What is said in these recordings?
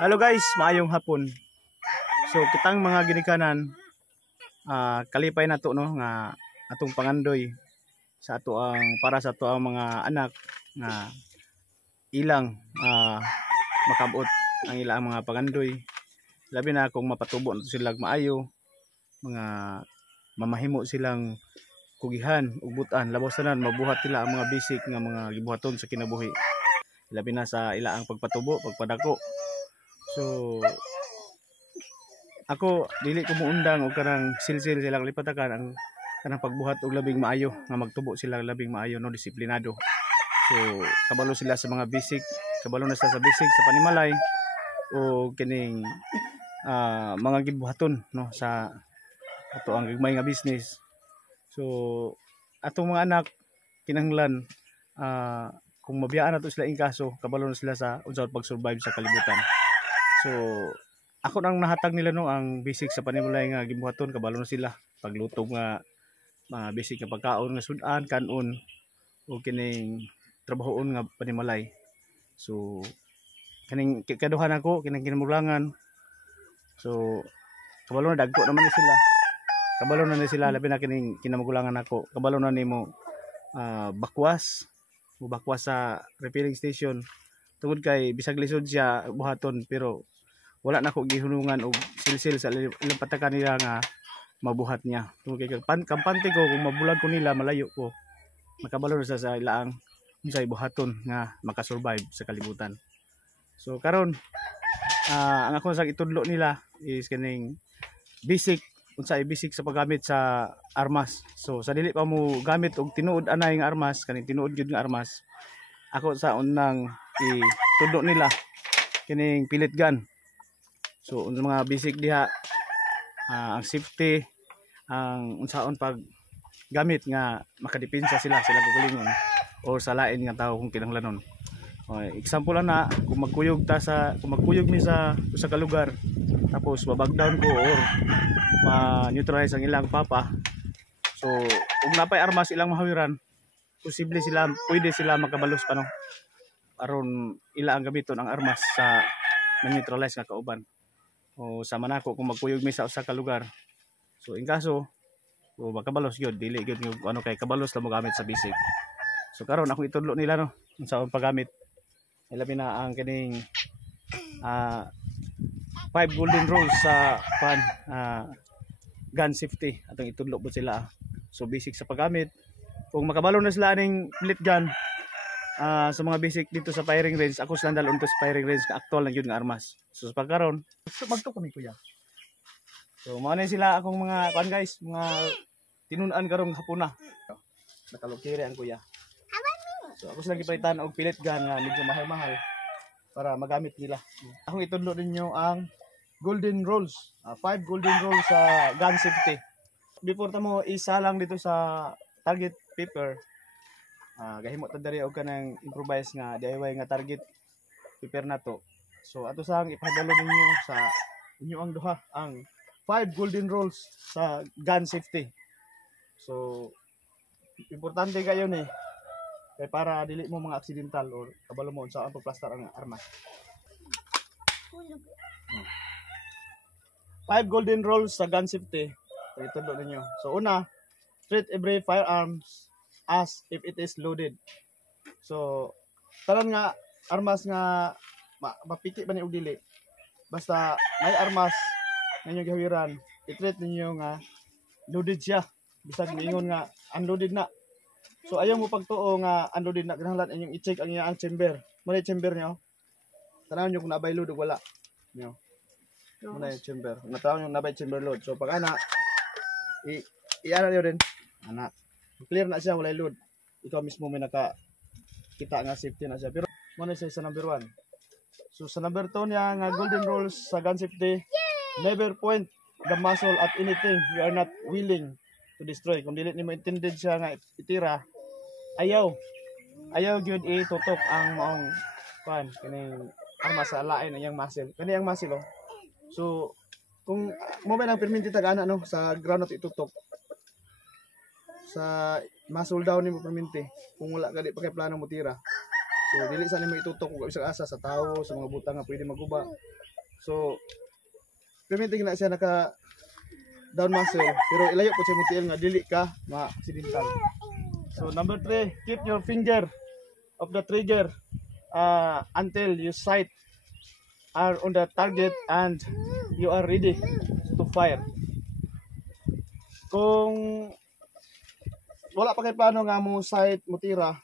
Hello guys, maayong hapon. So kitang mga ginikanan kalipay na to no nga atong pangandoy sa ato ang para sa ato ang mga anak nga ilang makabot ang ilang mga pangandoy. Labi na kung mapatubo na sila maayo, mga mamahimo silang kugihan ug butan, labaw tanan mabuhat nila ang mga basic nga mga gibuhaton sa kinabuhi. Labi na sa ilaang pagpatubo, pagpadako. So ako dili ko muundang og kanang silsil silang lipatakan ang kanang pagbuhat og labing maayo nga magtubo sila labing maayo no disiplinado. So kabalo sila sa mga basic, kabalo na sila sa basic sa panimalay o kining mga gibuhaton no sa ato ang gagmay nga business. So atong mga anak kinahanglan kung mabiyaan nato sila ingkaso, kabalo na sila sa unsa pag-survive sa kalibutan. So ako nang nahatag nila no ang basic sa panimalay nga gibuhaton, kabalo na sila pagluto nga mga basic nga pagkaon nga sudan kanon o kining trabahoon nga panimalay. So kaning kaduhan ako kining kinamuglangan. So kabalo na dagko naman ni sila. Kabalo na ni sila labi na kining kinamuglangan ako. Kabalo na nimo bakwas o bakwas sa refilling station. Tungod kay bisag lisod siya buhaton pero wala na ako gihunungan og silsil sa ilang patakan nila nga mabuhat niya. Tungod kay kampante ko kung mabulag ko nila malayo ko. Makabalo na sa ilaang unsay buhaton nga makasurvive sa kalibutan. So karon ang ako sa itudlo nila is kining basic unsay basic sa paggamit sa armas. So sa dili pa mo gamit og tinuod anay nga armas, kaning tinuod gyud nga armas. Ako sa unang itudlo nila kining pellet gun. So unsa mga basic diha ang safety, ang unsaon pag gamit nga makadepensa sila gagalingon o sa lain nga tawo kung kinahanglanon. Okay, example lang na kung magkuyog mi sa usa ka lugar tapos babag down ko or ma-neutralize ang ilang papa. So kung napay armas ilang mahawiran, pwede sila makabalos pa no. Aron ila ang gamiton ang armas sa ma-neutralize nga kauban. O sa manako kung magkuyog mi sa usa ka lugar. So in kaso o makabalos gyud dili gyud ano kay kabalos lang mo gamit sa basic. So karon ako itudlo nila no unsaon paggamit. Ilabi na ang kining 5 golden rules sa gun safety atong itudlo po sila. So basic sa paggamit. Kung makabalo na sila ning pellet gun sa mga basic dito sa firing range, ako sila dalon ko sa firing range ka actual lang yun nga armas. So sa pagkaron magto kami kuya. So mao na sila akong mga kuan guys, mga tinun-an karong hapuna. Nakalukiri ang kuya. So ako sila gipalitan og pellet gun nga medyo mahal-mahal para magamit nila. Akong itudlo ninyo ang golden rules, 5 golden rules sa gun safety. Before ta mo isa lang dito sa target paper, gahimo ta diri og kanang improvise nga DIY nga target paper nato. So ato sang ipadalo ninyo sa inyo ang duha ang 5 golden rules sa gun safety. So importante kayo ni kay para dili mo mga accidental or kabalo mo sa ang pagplastar ang armas. 5 golden rules sa gun safety. Itudlo ninyo. So una, treat every firearms as if it is loaded. So tanan nga armas nga mapiki ba ni og dili. Basta may armas nga inyo gihawiran, i-treat ninyo nga loaded siya. Bisag miingon nga unloaded na. So ayaw mo pagtuo nga unloaded na, kinahanglan inyong i-check ang iyang chamber. Muna yung chamber nyo. Tanaw nyo kung nabay load o wala. Nyo. Muna yung chamber. Natanaw nyo nabay chamber load. So pag ana, i-ana nyo din. Ana. Clear na siya, wala load. Ikaw mismo may nakakita nga safety na siya. Pero muna siya sa number 1. So sa number 2 niya nga golden rules sa gun safety. Never point the muzzle at anything you are not willing to destroy. Kung dili nimo intended siya nga itira, ayaw gyud itutok ang maong kuan kining armas sa lain ang muscle. Kani ang muscle oh. So kung mo ba nang perminti tag-ana no sa ground nato itutok. Sa muscle down nimo perminti. Kung wala ka di pa kay plano mo tira. So dili sa nimo itutok og isang asa sa tawo, sa mga butang nga pwede maguba. So permitting na siya naka down muscle pero ilayo po siya mo tiil nga dili ka ma-accidental. So number 3, keep your finger of the trigger until your sight are on the target and you are ready to fire. Kung wala pa kay plano nga mo sight mo tira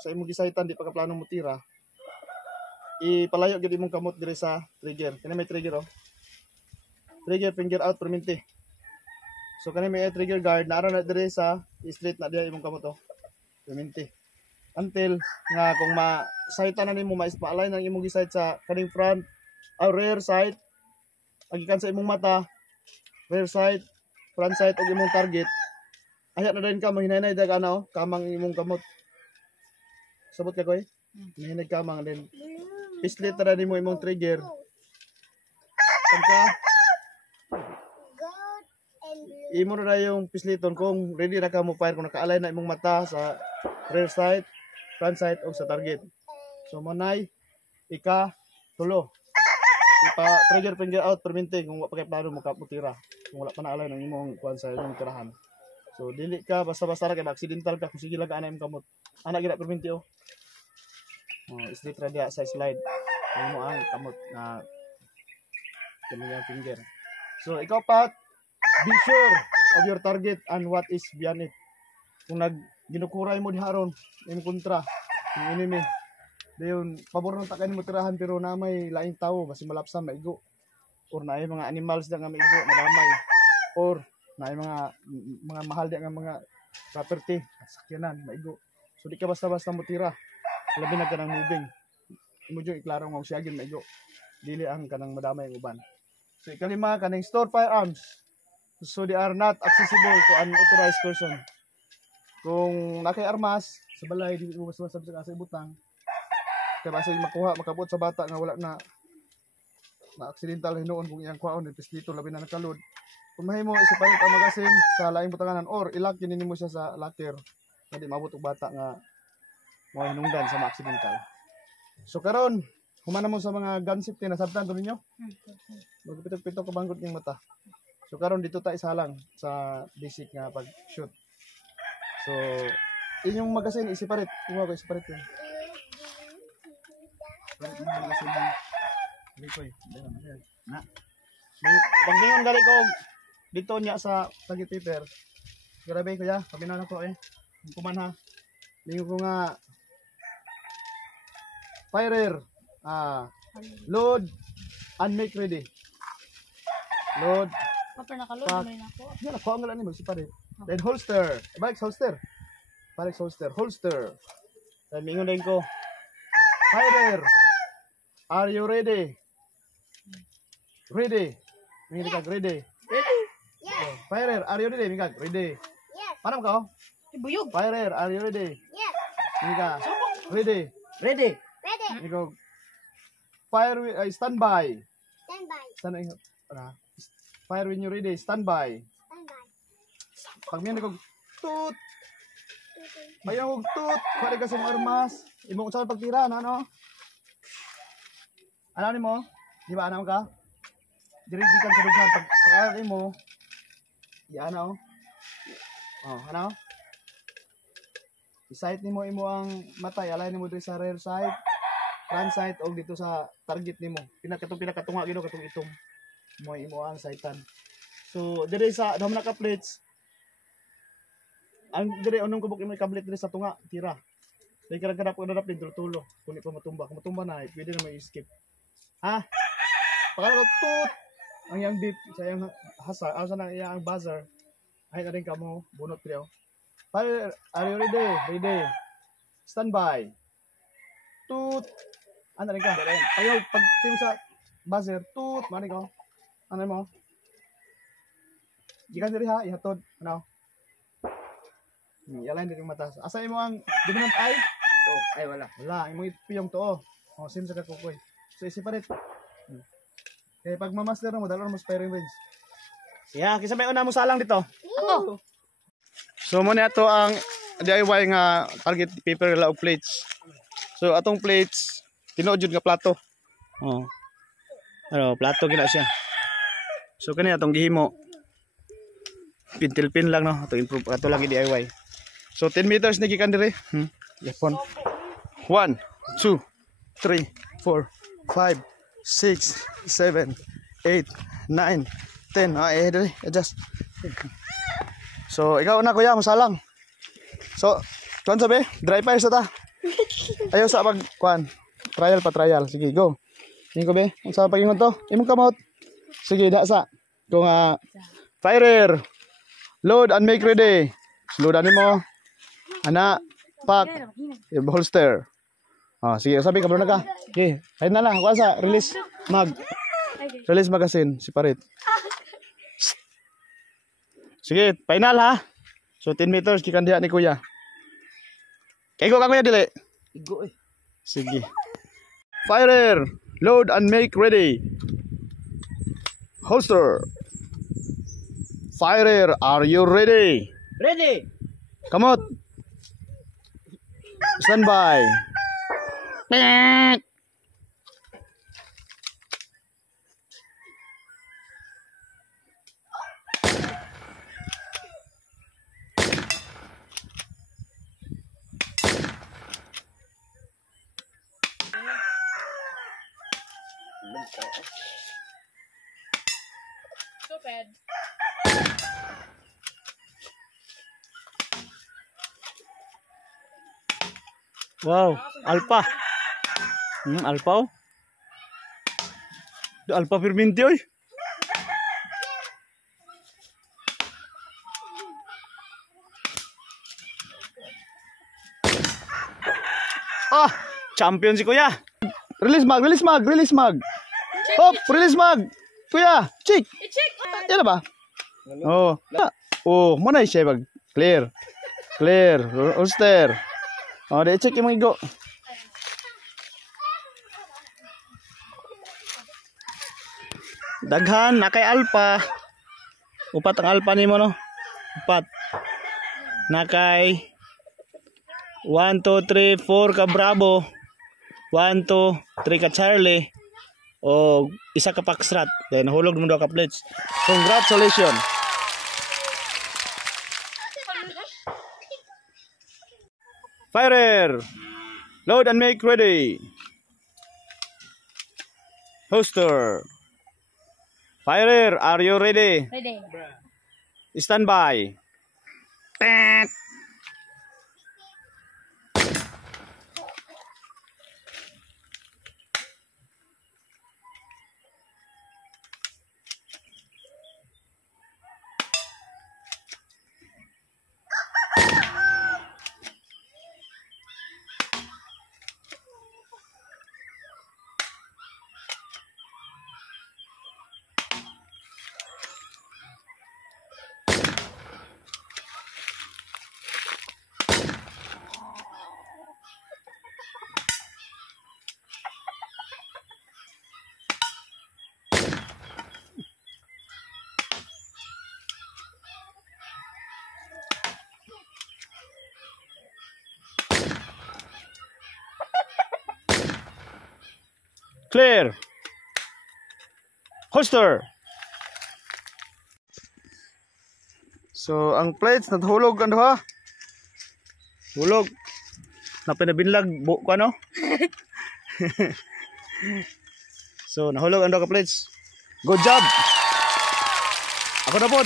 sa imong gisaytan, di pa ka plano mo tira, ipalayo gyud imong kamot diri sa trigger. Kani may trigger oh. Trigger finger out perminti. So kani may trigger guard na na diri sa straight na diha imong kamot oh. Perminti. Until nga kung ma-sightan na nimo ma-align ang imong gisayt sa kaning front or rear sight agikan sa imong mata, rear sight, front sight og imong target. Aya na din ka mahinay dag ano, kamang imong kamot. Sabot ka koy? Mahinay kamang din. Pislit na nimo imong trigger. Pagka imo na yung pisliton kung ready na ka mo fire, kung naka-align na imong mata sa rear sight, front sight o sa target. So manay ika-tulo. Trigger finger out perminti kung wala pa kay plano mo kaputira. Kung wala pa na-align ang imong kuan sa imong tirahan. So dili ka basta-basta ra kay accidental ka kung sige lang ana imong kamot. Ana gina perminti oh. Straight ra dia sa slide. Imo ang kamot na kaniyang finger. So ikaw Pat, be sure of your target and what is beyond it. Kung ginukuray mo diharon imong kontra yung enemy, dayon pabor nang takan mo tirahan pero na may laing tawo basi malapsan maigo or naay mga animals da nga maigo madamay or naay mga mahal da nga mga property at sakyanan maigo. So di ka basta-basta mo tira. Labi na kanang moving. Imo jud iklaro nga siya gyud maigo. Dili ang kanang madamay ang uban. So ikalima kaning store firearms. So they are not accessible to an authorized person. Kung nakay armas sa balay dili mo basta sa ibutang. Kaya basta makuha makabot sa bata nga wala na accidental hinuon kung iyang kwaon dito dito labi na nakalod. Kung mahimo isipalit ang magasin sa laing butanganan or ilak kinin mo siya sa locker. Hindi maabot og bata nga mo hinungdan sa accidental. So karon humana mo sa mga gun safety na sabtan to ninyo. Magpitok-pitok ka banggot ning mata. So karon dito ta isalang sa basic nga pag shoot. So inyong magasin isiparit, kuha ko isiparit yun. Parit mo magasin ng likoy. Na. Banglingon gali ko dito niya sa target paper. Grabe ko ya, paminaw na ko kuman ha. Lingo ko nga firer, load and make ready. Load. Kapag nakaload may nako. Yan ako ang galan ni magsiparit. Then holster. Balik holster. Balik holster. Holster. Then mingon din ko. Firer. Are you ready? Ready. Mingon ka ready. Ready? Yes. Firer, are you ready? Mingon ready. Yes. Paano ka? Ibuyog. Firer, are you ready? Yes. Mingon ka. Ready. Ready. Ready. Mingon. Fire standby. Standby. Standby. Fire when you're ready. Standby. Standby. Pag mingon ko tut. Bayaw og tut. Pwede kasi mo armas. Imong usapan pagtira na ano? Ano ni mo? Di ba ano ka? Diri di kan sa dughan pag mo. Di ano? Oh, ano? I-sight nimo imo ang mata, alay nimo diri sa rear sight, front sight og dito sa target nimo. Pinakatunga gino katong itong mo imo ang sightan. So diri sa damo na ka plates. Ang diri unong kubok imo kablit diri sa tunga, tira. Dahil kadap din tulo. Kung pa matumba, kung matumba na, pwede na may escape. Ha? Pagkala ko tut ang yang beep sa yang hasa, asa na yang buzzer. Ay na rin ka mo, bunot kriyo. Fire, are you ready? Ready. Standby. Tut. Ano rin ka? Ayaw, pag tim sa buzzer, tut. Mani ko. Ano mo? Gikan diri ha, ihatod. Ano? Yalain din yung mata. Asa mo ang dominant eye? To, ay wala. Wala, imong ipiyong to. Oh, sim sa kakukoy. So isiparit. Kaya pag mamaster mo, dalawang mo firing range. Yeah, kisa may una mo salang dito. Ako. So muna ito ang DIY nga target paper laog plates. So atong plates tinuod jud nga plato. Oh. Ano, plato gina siya. So kani atong gihimo. Pintil-pin lang no, ato improve ato lagi DIY. So 10 meters ni gikan dire. Yapon. 1 2 3 4 5 6 7 8 9 10. Dire, adjust. So ikaw na kuya, masalang. So, kuan sabi, dry fire sa ta. Ayaw sa pag kuan. Trial pa trial. Sige, go. Ning ko be, unsa pa gingon to? Imong kamot. Sige, da sa. Kung firer. Load and make ready. Loadan nimo. Ana, pack, holster. Sige, sabi kabro na ka. Okay, ayun na lang. Kuan sa release mag. Release magazine, separate. Sige, final ha. So 10 meters gikan diha ni kuya. Kaigo ka kuya dili. Igo eh. Sige. Firer, load and make ready. Holster. Firer, are you ready? Ready. Come out. Stand by. Stupid. Wow, alpha. Alpha. Oh. Alpha Firminte oy. Champion si kuya. Release mag, release mag, release mag. Hop, release mag. Kuya, chick. I-check. Yan na ba? Oh. Oh, mo na siya mag clear. Clear, holster. Oh, di check yung mga igo. Daghan na kay alpha. Upat ang alpha nimo no. Upat. Na kay 1 2 3 4 ka Bravo. 1 2 3 ka Charlie. O isa ka Foxtrot. Then hulog mo daw ka plates. Congratulations. Firer. Load and make ready. Holster. Firer, are you ready? Ready. Stand by. Clear. Holster. So, ang plates natuhulog kan ha? Hulog. Na pinabinlag ko ano? So, nahulog ang ka plates. Good job. Ako na po.